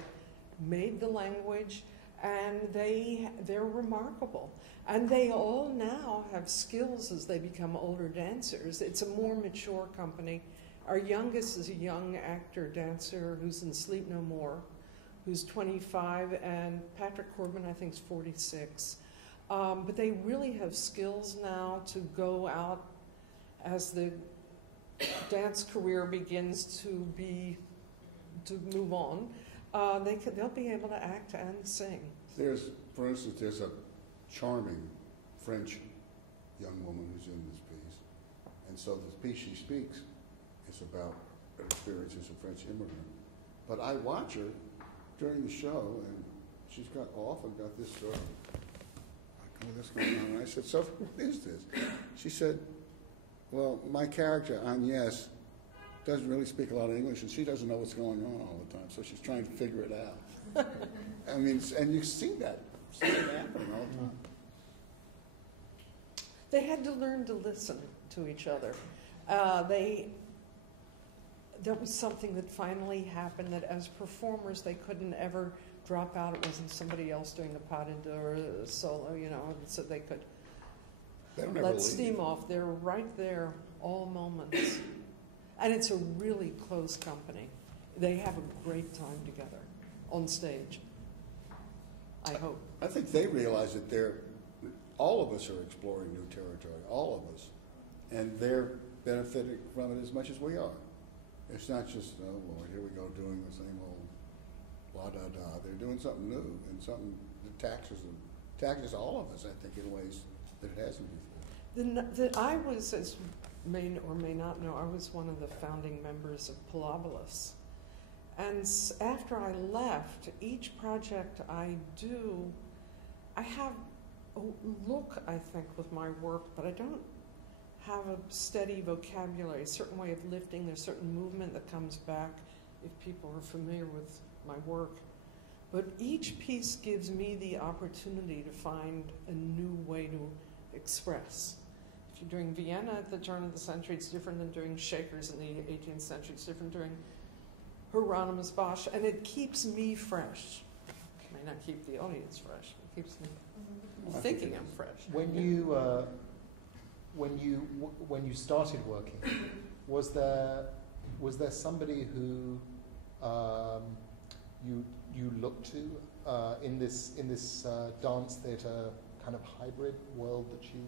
made the language, and they're remarkable. And they all now have skills as they become older dancers. It's a more mature company, Our youngest is a young actor, dancer, who's in Sleep No More, who's 25, and Patrick Corbin, I think, is 46. But they really have skills now to go out as the dance career begins to move on. They'll be able to act and sing. For instance, there's a charming French young woman who's in this piece, and so the piece she speaks is about her experience as a French immigrant. But I watch her during the show, and she's often got this sort of, like, this going on. And I said, so what is this? She said, well, my character, Agnes, doesn't really speak a lot of English, and she doesn't know what's going on all the time, so she's trying to figure it out. I mean, and you see that happening all the time. They had to learn to listen to each other. That was something that finally happened, that as performers they couldn't ever drop out. It wasn't somebody else doing a pas de deux or a solo, so they could let steam off. They're right there all moments. And it's a really close company. They have a great time together on stage, I hope. I think they realize that all of us are exploring new territory, all of us, and they're benefiting from it as much as we are. It's not just, oh, well, here we go doing the same old blah-da-da. They're doing something new and something that taxes all of us, I think, in ways that it hasn't before. I was, as may or may not know, I was one of the founding members of Collaborators. And after I left, each project I do, I have a look, I think, with my work, but I don't have a steady vocabulary, a certain way of lifting, there's a certain movement that comes back if people are familiar with my work. But each piece gives me the opportunity to find a new way to express. If you're doing Vienna at the turn of the century, it's different than doing Shakers in the 18th century. It's different doing Hieronymus Bosch, and it keeps me fresh. It may not keep the audience fresh, but it keeps me thinking I'm fresh. When you started working, was there somebody who you looked to in this dance theatre kind of hybrid world that you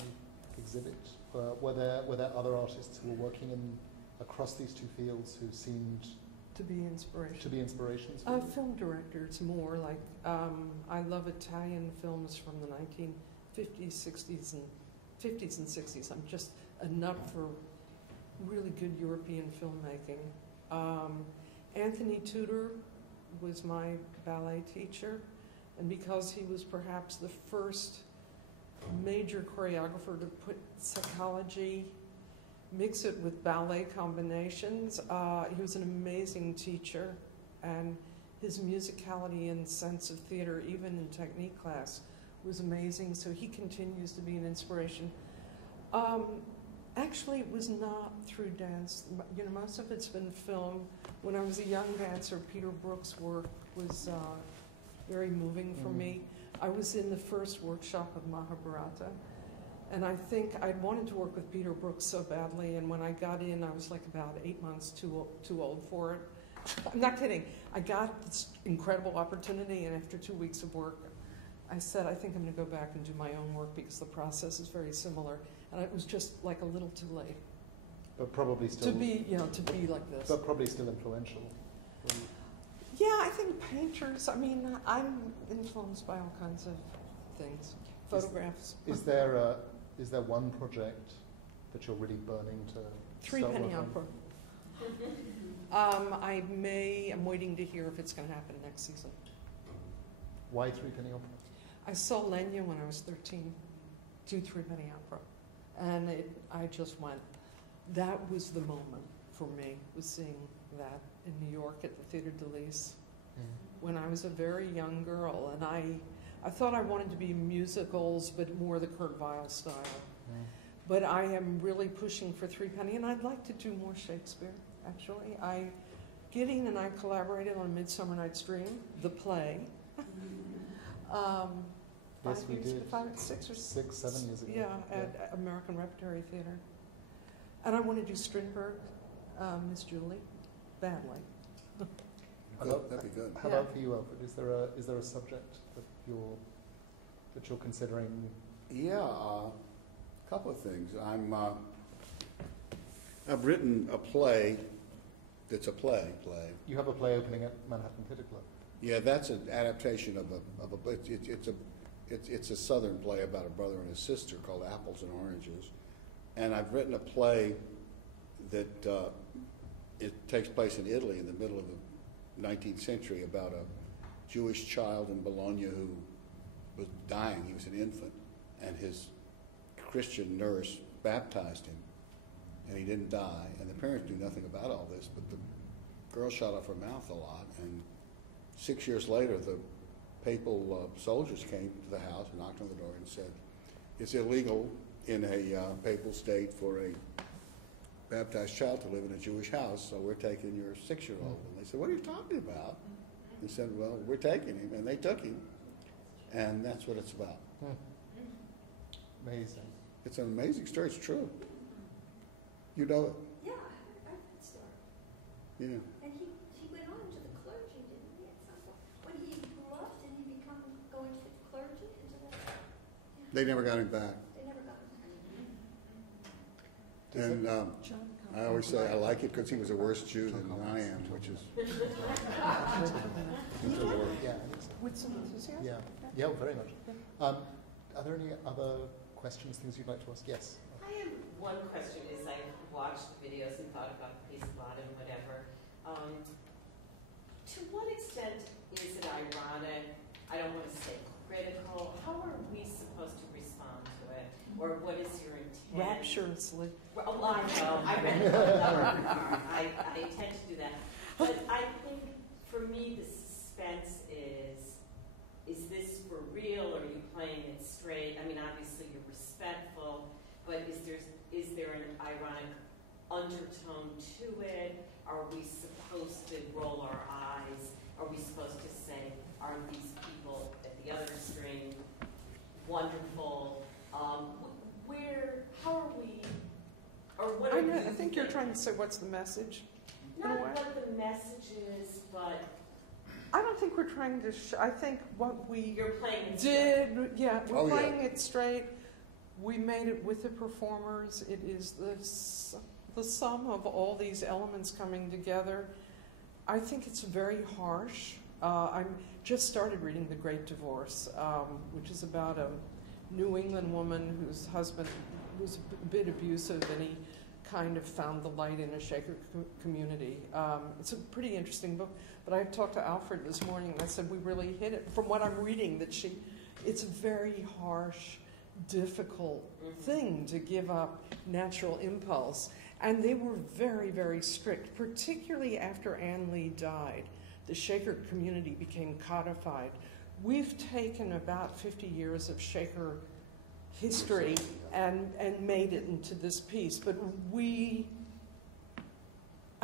exhibit? Were there other artists who were working across these two fields who seemed to be inspirations for you? Film directors, more like I love Italian films from the 1950s, 60s, and 50s and 60s. I'm just a nut for really good European filmmaking. Anthony Tudor was my ballet teacher, and because he was perhaps the first major choreographer to put psychology, mix it with ballet combinations, he was an amazing teacher, and his musicality and sense of theater, even in technique class, was amazing, so he continues to be an inspiration. Actually, it was not through dance. Most of it's been film. When I was a young dancer, Peter Brook's work was very moving for me. I was in the first workshop of Mahabharata, and I think I'd wanted to work with Peter Brook so badly, and when I got in, I was like about 8 months too old for it. I'm not kidding. I got this incredible opportunity, and after 2 weeks of work, I said, I think I'm going to go back and do my own work because the process is very similar. And it was just like a little too late. But probably still... To be like this. But probably still influential. Yeah, I think painters, I'm influenced by all kinds of things. Photographs. Is there one project that you're really burning to Three start Penny working Opera. I'm waiting to hear if it's going to happen next season. Why Three Penny Opera? I saw Lenya when I was 13 do Three Penny Opera. And I just went, that was the moment for me, was seeing that in New York at the Theatre de Lys when I was a very young girl. And I thought I wanted to be musicals, but more the Kurt Weill style. But I am really pushing for Three Penny, and I'd like to do more Shakespeare, actually. Gideon and I collaborated on A Midsummer Night's Dream, the play. Yes, we did. 6 or 7 years ago. Yeah, at American Repertory Theatre. And I want to do Strindberg. Miss Julie, badly. That'd be good. How about for you, Alfred? Is there a subject that you're considering? Yeah, a couple of things. I've written a play that's a play. You have a play opening at Manhattan Theatre Club. Yeah, that's an adaptation of it's a Southern play about a brother and a sister called Apples and Oranges, and I've written a play that it takes place in Italy in the middle of the 19th century about a Jewish child in Bologna who was dying. He was an infant, and his Christian nurse baptized him, and he didn't die. And the parents knew nothing about all this, but the girl shot off her mouth a lot, and 6 years later, the papal soldiers came to the house and knocked on the door and said, it's illegal in a papal state for a baptized child to live in a Jewish house, so we're taking your 6-year-old. And they said, what are you talking about? They said, well, we're taking him, and they took him, and that's what it's about. Amazing. It's an amazing story. It's true. You know it? Yeah, I've heard that story. Yeah. And he went on to the clergy, didn't he, at some point? When he grew up, didn't he become going to the clergy? Into that? Yeah. They never got him back. They never got him. And I always say I like it because he was a worse Jew than I am, which is Yeah. With some enthusiasm? Yeah, very much. Are there any other questions, things you'd like to ask? Yes. I have one question as I watched the videos and thought about the piece of art and whatever. To what extent is it ironic? I don't want to say critical. How are we supposed to respond to it? Or what is your intent? Rapturously. Well, I know. I read it I tend to do that. But I think for me the suspense is this for real, or are you playing it straight? I mean, obviously you're respectful, but is there an ironic undertone to it? Are we supposed to roll our eyes? Are we supposed to say, aren't these people at the other extreme wonderful? How are we, or what are I think you're trying to say what's the message? Not what the message is, but I don't think we're trying to. I think what we you're playing it did, we're yeah. playing it straight. We made it with the performers. It is the sum of all these elements coming together. I think it's very harsh. I just started reading The Great Divorce, which is about a New England woman whose husband was a bit abusive, and he kind of found the light in a Shaker community. It's a pretty interesting book, but I talked to Alfred this morning, and I said, we really hit it. From what I'm reading, it's a very harsh, difficult thing to give up natural impulse. And they were very, very strict, particularly after Ann Lee died. The Shaker community became codified. We've taken about 50 years of Shaker history and made it into this piece. But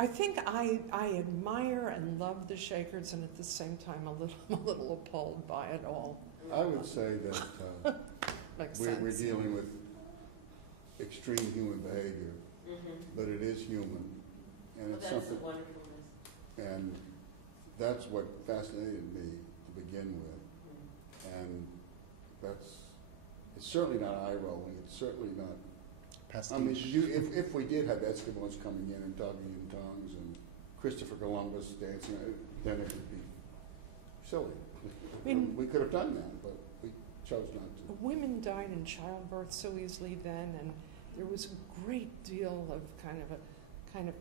I think I admire and love the Shakers, and at the same time I'm a little appalled by it all. I would say that we're sense. dealing with extreme human behavior, but it is human, and it's that's something. the wonderfulness. And that's what fascinated me to begin with, and it's certainly not eye rolling. It's certainly not. Pastiche. I mean, if we did have Eskimos coming in and talking in tongues and Christopher Columbus dancing, then it would be silly. I mean, we could have done that, but we chose not to. Women died in childbirth so easily then, and there was a great deal of kind of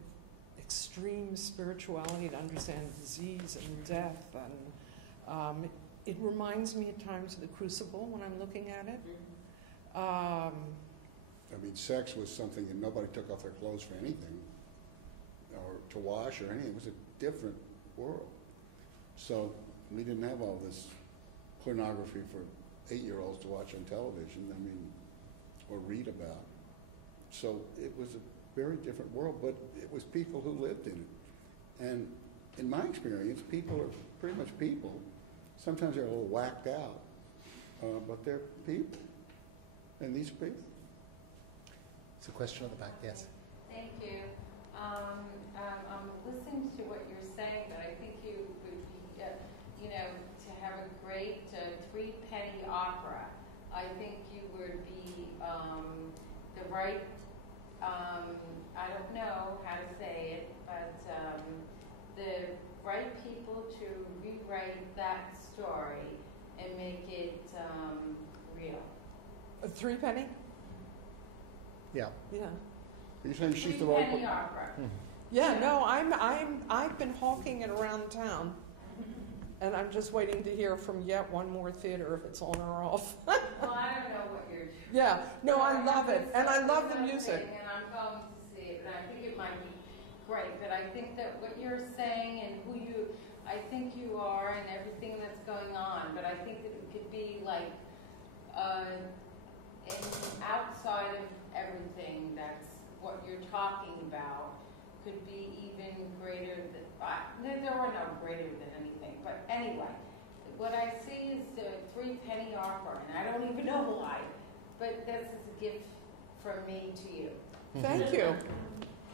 extreme spirituality to understand disease and death, and it reminds me at times of the Crucible when I'm looking at it. I mean, sex was something that nobody took off their clothes for anything, or to wash or anything. It was a different world. So we didn't have all this pornography for 8-year-olds to watch on television, I mean, or read about. So it was a very different world, but it was people who lived in it. And in my experience, people are pretty much people. Sometimes they're a little whacked out, but they're people. And these are people. It's a question at the back, yes. Thank you. great three-penny opera. I think you would be the right, I don't know how to say it, but the right people to rewrite that story and make it real. A three-penny? Yeah. Yeah. Are you saying she's the right Three-penny one? opera. Yeah, no, I've been hawking it around town, and I'm just waiting to hear from yet one more theater if it's on or off. Well, I don't know what you're. Yeah, no, I love it, and I love the Something, music. And I'm going to see it, and I think it might be great. But I think that what you're saying and who you, I think you are, and everything that's going on. But I think that it could be like, outside of everything that's what you're talking about, could be even greater than, there are no greater than anything, but anyway, what I see is the three-penny opera, and I don't even know why, but this is a gift from me to you. Thank you.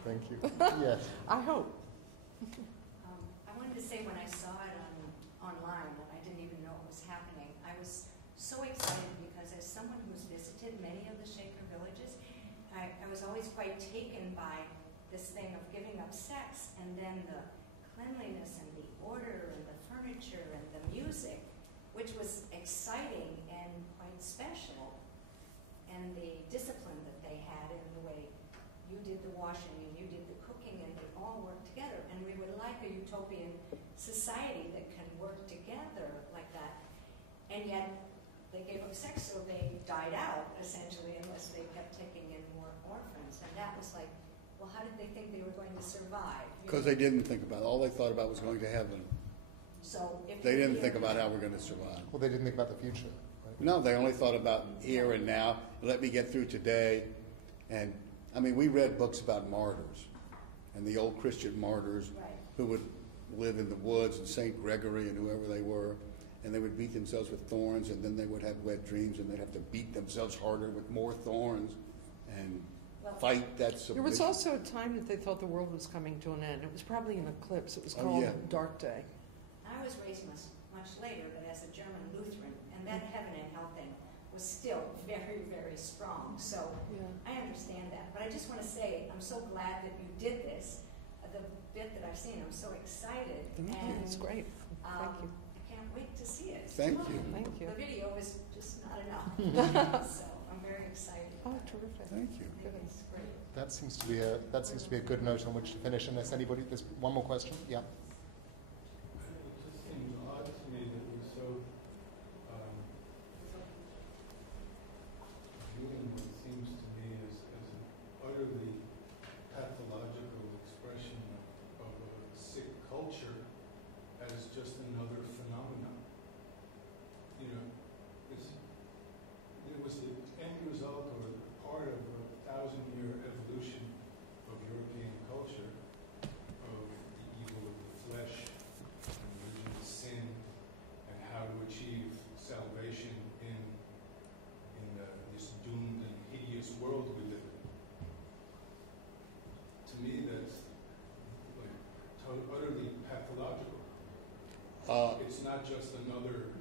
Thank you. Yes. I hope. I wanted to say when I saw it online, and I didn't even know it was happening, I was so excited because as someone who's visited many of the Shaker villages, I was always quite taken by this thing of giving up sex, and then the cleanliness and the order and the furniture and the music, which was exciting and quite special, and the discipline that they had in the way you did the washing and you did the cooking, and they all worked together. And we would like a utopian society that can work together like that. And yet they gave up sex, so they died out, essentially, unless they kept taking in more orphans. And that was like, well, how did they think they were going to survive? Because they didn't think about it. All they thought about was going to heaven. So if They didn't think about how we're going to survive. Well, they didn't think about the future. Right? No, they only thought about here and now. Let me get through today. And, I mean, we read books about martyrs and the old Christian martyrs who would live in the woods, and St. Gregory and whoever they were, and they would beat themselves with thorns, and then they would have wet dreams, and they'd have to beat themselves harder with more thorns and fight that submission. There was also a time that they thought the world was coming to an end. It was probably an eclipse. It was called Dark Day. I was raised much later, but as a German Lutheran, and that heaven and hell thing was still very, very strong. So I understand that. But I just want to say, I'm so glad that you did this. The bit that I've seen, I'm so excited. Thank you. It's great. Thank you. I can't wait to see it. Thank you. Thank you. The video is just not enough. So I'm very excited. Oh, terrific. Thank you. It's great. That seems to be a good note on which to finish. Unless anybody, there's one more question. Yeah. It just seems odd to me that we're so viewing what seems to me as an utterly pathological expression of a sick culture as just another phenomenon. You know, it was the end result or part of a 1,000-year evolution of European culture, of the evil of the flesh, and religion, sin, and how to achieve salvation in this doomed and hideous world we live in. To me, that's like utterly pathological. It's not just another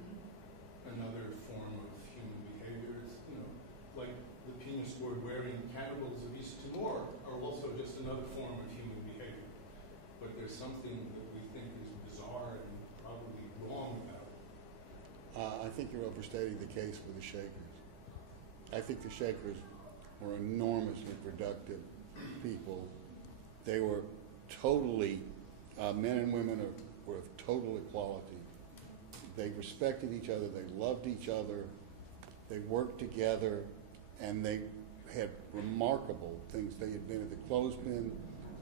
form of human behavior. It's, you know, like the penis word wearing cannibals of East Timor are also just another form of human behavior. But there's something that we think is bizarre and probably wrong about it. I think you're overstating the case for the Shakers. I think the Shakers were enormously productive people. They were totally, men and women were of total equality. They respected each other, they loved each other, they worked together, and they had remarkable things. They invented the clothespin,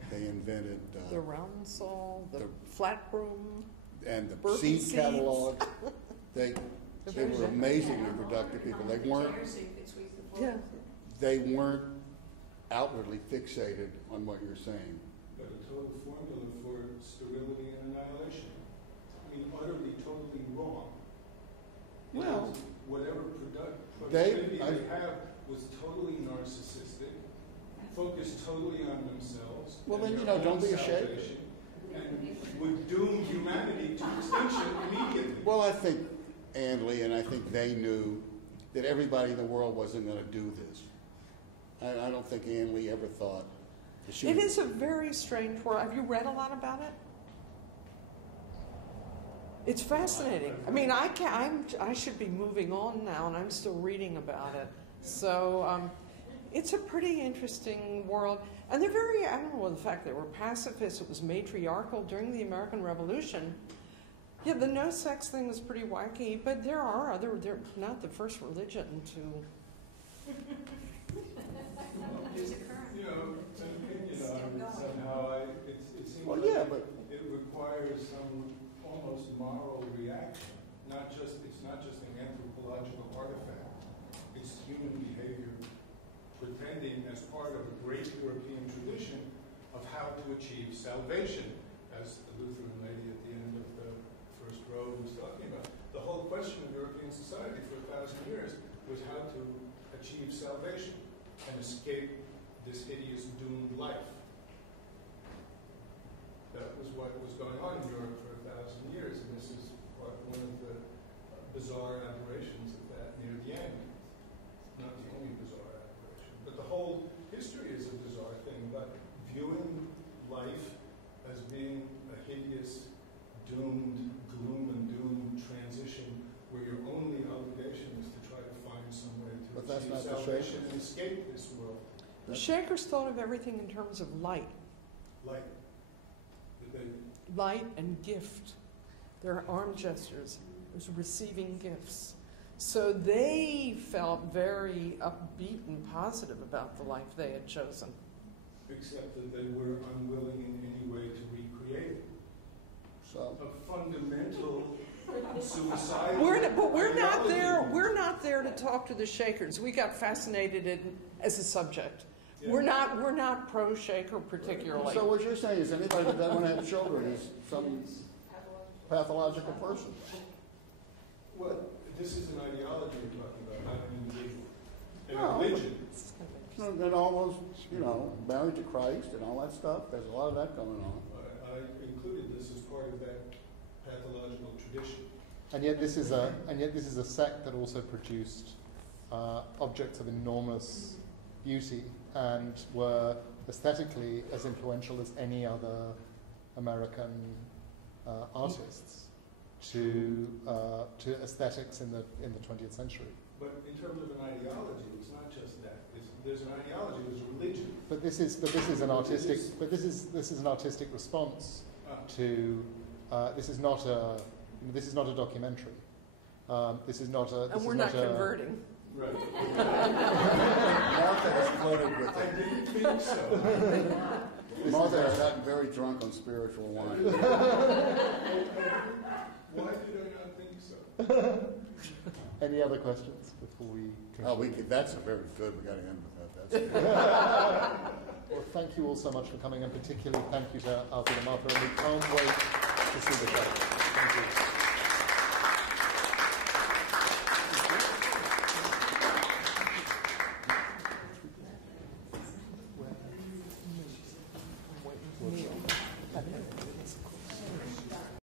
they invented the round saw, the flat broom, and the seed catalog. They were amazingly productive people. They weren't outwardly fixated on what you're saying. But a total formula for sterility and annihilation. I mean, utterly, totally wrong. Well, whatever productivity they have was totally narcissistic, focused totally on themselves. Well, then, you know, don't be a Shaker. And would doom humanity to extinction immediately. Well, I think Ann Lee, and I think they knew that everybody in the world wasn't going to do this. I don't think Ann Lee ever thought that she It is a very strange world. Have you read a lot about it? It's fascinating. I mean, I should be moving on now, and I'm still reading about it. So it's a pretty interesting world. And they're very admirable in the fact they were pacifists. It was matriarchal during the American Revolution. Yeah, the no-sex thing was pretty wacky, but there are other, they're not the first religion to... You know, somehow it seems Well, like yeah, but it requires some almost moral reaction. It's not just an anthropological artifact. It's human behavior pretending as part of a great European tradition of how to achieve salvation, as the Lutheran lady at the end of the first row was talking about. The whole question of European society for 1,000 years was how to achieve salvation and escape this hideous doomed life. That was what was going on in Europe for 1,000 years, and this is one of the bizarre aberrations of that near the end. Not the only bizarre aberration, but the whole history is a bizarre thing, but viewing life as being a hideous, doomed, gloom and doom transition where your only obligation is to try to find some way to achieve salvation and escape this world. The Shakers thought of everything in terms of light. Light. Light and gift. Their arm gestures. It was receiving gifts. So they felt very upbeat and positive about the life they had chosen. Except that they were unwilling in any way to recreate it. so. A fundamental suicidal... But we're not there. We're not there to talk to the Shakers. We got fascinated as a subject. Yeah. We're not pro Shaker particularly. So what you're saying is anybody that doesn't want to have children is some pathological person. Well, this is an ideology you're talking about, not an individual. And religion. And almost, married to Christ and all that stuff. There's a lot of that going on. I included this as part of that pathological tradition. And yet this is a sect that also produced objects of enormous beauty and were aesthetically as influential as any other American artists to aesthetics in the 20th century. But in terms of an ideology, it's not just that. There's an ideology. There's a religion. But this is an artistic response to. This is not a documentary. This is not a. And we're not converting. Right. Martha has floated with it. I didn't think so. Martha has gotten very drunk on spiritual wine. Why did I not think so? Any other questions before we conclude? That's a very good. We got to end with that. Well, thank you all so much for coming, and particularly thank you to Alfred and Martha, and we can't wait to see the show. Thank you.